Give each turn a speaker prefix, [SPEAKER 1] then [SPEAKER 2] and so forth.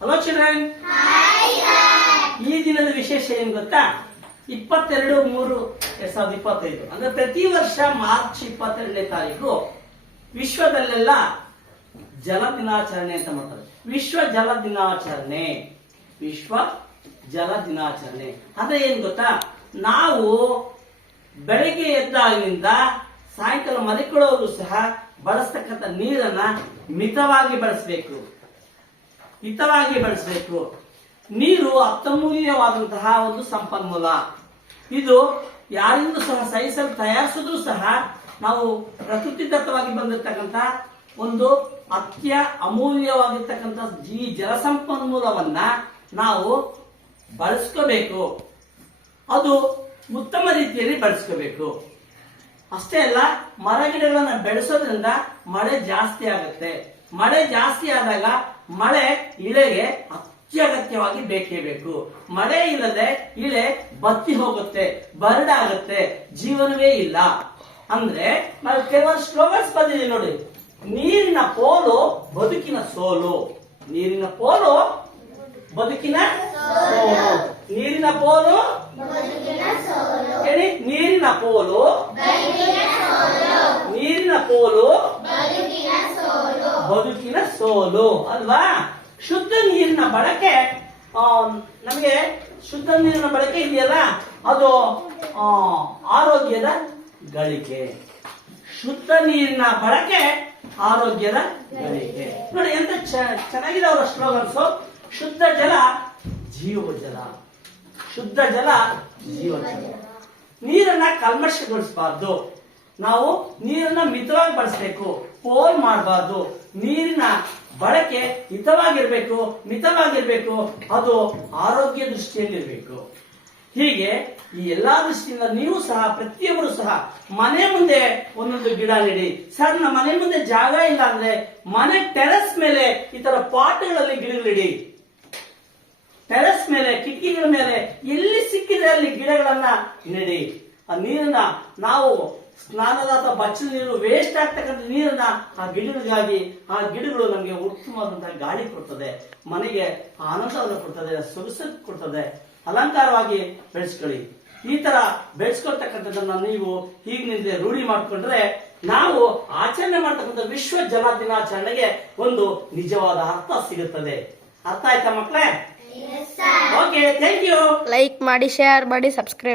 [SPEAKER 1] Hello children ಈ ದಿನದ ವಿಶೇಷ ಏನ್ ಗೊತ್ತಾ? ಇಪ್ಪತ್ತೆರಡು ಮೂರು ಎರಡ್ ಸಾವಿರದ ಇಪ್ಪತ್ತೈದು. ಅಂದ್ರೆ ಪ್ರತಿ ವರ್ಷ ಮಾರ್ಚ್ ಇಪ್ಪತ್ತೆರಡನೇ ತಾರೀಕು ವಿಶ್ವದಲ್ಲೆಲ್ಲ ಜಲ ದಿನಾಚರಣೆ ಅಂತ ಮಾಡ್ತಾರೆ. ವಿಶ್ವ ಜಲ ದಿನಾಚರಣೆ. ವಿಶ್ವ ಜಲ ದಿನಾಚರಣೆ. ಅಂದ್ರೆ ಏನ್ ಗೊತ್ತಾ? ನಾವು ಬೆಳಗ್ಗೆ ಎದ್ದಾಗಿನಿಂದ ಸಾಯಂಕಾಲ ಮಲಿಕೊಳ್ಳೋರು ಸಹ ಬಳಸ್ತಕ್ಕಂಥ ನೀರನ್ನ ಮಿತವಾಗಿ ಬಳಸಬೇಕು. ಹಿತವಾಗಿ ಬಳಸಬೇಕು. ನೀರು ಅತ್ಯಮೂಲ್ಯವಾದಂತಹ ಒಂದು ಸಂಪನ್ಮೂಲ. ಇದು ಯಾರಿಂದ ಸಹ ಸಹಿಸಲು ತಯಾರಿಸಿದ್ರು ಸಹ ನಾವು ಪ್ರಕೃತಿದತ್ತವಾಗಿ ಬಂದಿರತಕ್ಕಂತ ಒಂದು ಅತ್ಯ ಅಮೂಲ್ಯವಾಗಿರ್ತಕ್ಕಂಥ ಈ ಜಲಸಂಪನ್ಮೂಲವನ್ನ ನಾವು ಬಳಸ್ಕೋಬೇಕು. ಅದು ಉತ್ತಮ ರೀತಿಯಲ್ಲಿ ಬಳಸ್ಕೋಬೇಕು. ಅಷ್ಟೇ ಅಲ್ಲ ಮರ ಗಿಡಗಳನ್ನ ಬೆಳೆಸೋದ್ರಿಂದ ಮಳೆ ಜಾಸ್ತಿ ಆಗುತ್ತೆ. ಮಳೆ ಜಾಸ್ತಿ ಆದಾಗ ಮಳೆ ಇಳೆಗೆ ಅತ್ಯಗತ್ಯವಾಗಿ ಬೇಕೇ ಬೇಕು ಮಳೆ ಇಲ್ಲದೆ ಇಳೆ ಬತ್ತಿ ಹೋಗುತ್ತೆ ಬರಡಾಗುತ್ತೆ ಜೀವನವೇ ಇಲ್ಲ. ಅಂದ್ರೆ ನಾವು ಕೆಲವೊಂದು ಸ್ಲೋಗನ್ಸ್ ಬಂದಿದೆ ನೋಡಿ. ನೀರಿನ ಪೋಲು ಬದುಕಿನ ಸೋಲು. ನೀರಿನ ಪೋಲು ಬದುಕಿನ ಸೋಲು. ನೀರಿನ ಪೋಲು ಹೇಳಿ ನೀರಿನ ಪೋಲು ನೀರಿನ ಪೋಲು ಬದುಕಿನ ಸೋಲು, ಅಲ್ವಾ? ಶುದ್ಧ ನೀರಿನ ಬಳಕೆ ನಮಗೆ ಶುದ್ಧ ನೀರಿನ ಬಳಕೆ ಇದೆಯಲ್ಲ? ಅದು ಆರೋಗ್ಯದ ಗಳಿಕೆ. ಶುದ್ಧ ನೀರಿನ ಬಳಕೆ ಆರೋಗ್ಯದ ಗಳಿಕೆ. ನೋಡಿ, ಎಂತ ಚೆನ್ನಾಗಿದೆ ಅವರ ಸ್ಲೋಗನ್ಸ್ ಶುದ್ಧ ಜಲ, ಜೀವ ಜಲ. ಶುದ್ಧ ಜಲ, ಜೀವ ಜಲ. ನೀರನ್ನ ಕಲ್ಮಶಗೊಳಿಸಬಾರ್ದು. ನಾವು ನೀರನ್ನ ಮಿತವಾಗಿ ಬಳಸಬೇಕು. ಪೋಲ್ ಮಾಡಬಾರ್ದು. ನೀರಿನ ಬಳಕೆ ಹಿತವಾಗಿರ್ಬೇಕು, ಮಿತವಾಗಿರ್ಬೇಕು. ಅದು ಆರೋಗ್ಯ ದೃಷ್ಟಿಯಲ್ಲಿರ್ಬೇಕು. ಹೀಗೆ ಈ ಎಲ್ಲಾ ದೃಷ್ಟಿಯಿಂದ ನೀವು ಸಹ, ಪ್ರತಿಯೊಬ್ಬರು ಸಹ ಮನೆ ಮುಂದೆ ಒಂದೊಂದು ಗಿಡ ನೆಡಿ. ಸರ್, ನಮ್ಮ ಮನೆ ಮುಂದೆ ಜಾಗ ಇಲ್ಲ ಅಂದ್ರೆ ಮನೆ ಟೆರೆಸ್ ಮೇಲೆ ಈ ತರ ಪಾಟ್ಗಳಲ್ಲಿ ಗಿಡಗಳಿಡಿ ಟೆರೆಸ್ ಮೇಲೆ, ಕಿಟಕಿಗಳ ಮೇಲೆ ಎಲ್ಲಿ ಸಿಕ್ಕಿದ್ರೆ ಅಲ್ಲಿ ಗಿಡಗಳನ್ನ ನೆಡಿ. ಆ ನೀರನ್ನ ನಾವು ಸ್ನಾನದ ಅಥವಾ ಬಚ್ಚಲ ನೀರು ವೇಸ್ಟ್ ಆಗ್ತಕ್ಕಂಥ ನೀರನ್ನ ಆ ಗಿಡಗಳಿಗಾಗಿ ಆ ಗಿಡಗಳು ನಮಗೆ ಉತ್ತಮವಾದಂತಹ ಗಾಳಿ ಕೊಡ್ತದೆ ಮನೆಗೆ ಆನಂದವನ್ನು ಕೊಡ್ತದೆ ಸೊಗಸು ಕೊಡ್ತದೆ. ಅಲಂಕಾರವಾಗಿ ಬೆಳೆಸ್ಕೊಳ್ಳಿ. ಈ ತರ ಬೆಳೆಸ್ಕೊಳ್ತಕ್ಕಂಥದ್ದನ್ನ ನೀವು ಈಗಿನಿಂದ ರೂಢಿ ಮಾಡ್ಕೊಂಡ್ರೆ ನಾವು ಆಚರಣೆ ಮಾಡ್ತಕ್ಕಂಥ ವಿಶ್ವ ಜಲ ದಿನಾಚರಣೆಗೆ ಒಂದು ನಿಜವಾದ ಅರ್ಥ ಸಿಗುತ್ತದೆ. ಅರ್ಥ ಆಯ್ತಾ ಮಕ್ಕಳೇ ಓಕೆ ಥ್ಯಾಂಕ್ ಯು
[SPEAKER 2] ಲೈಕ್ ಮಾಡಿ ಶೇರ್ ಮಾಡಿ ಸಬ್ಸ್ಕ್ರೈಬ್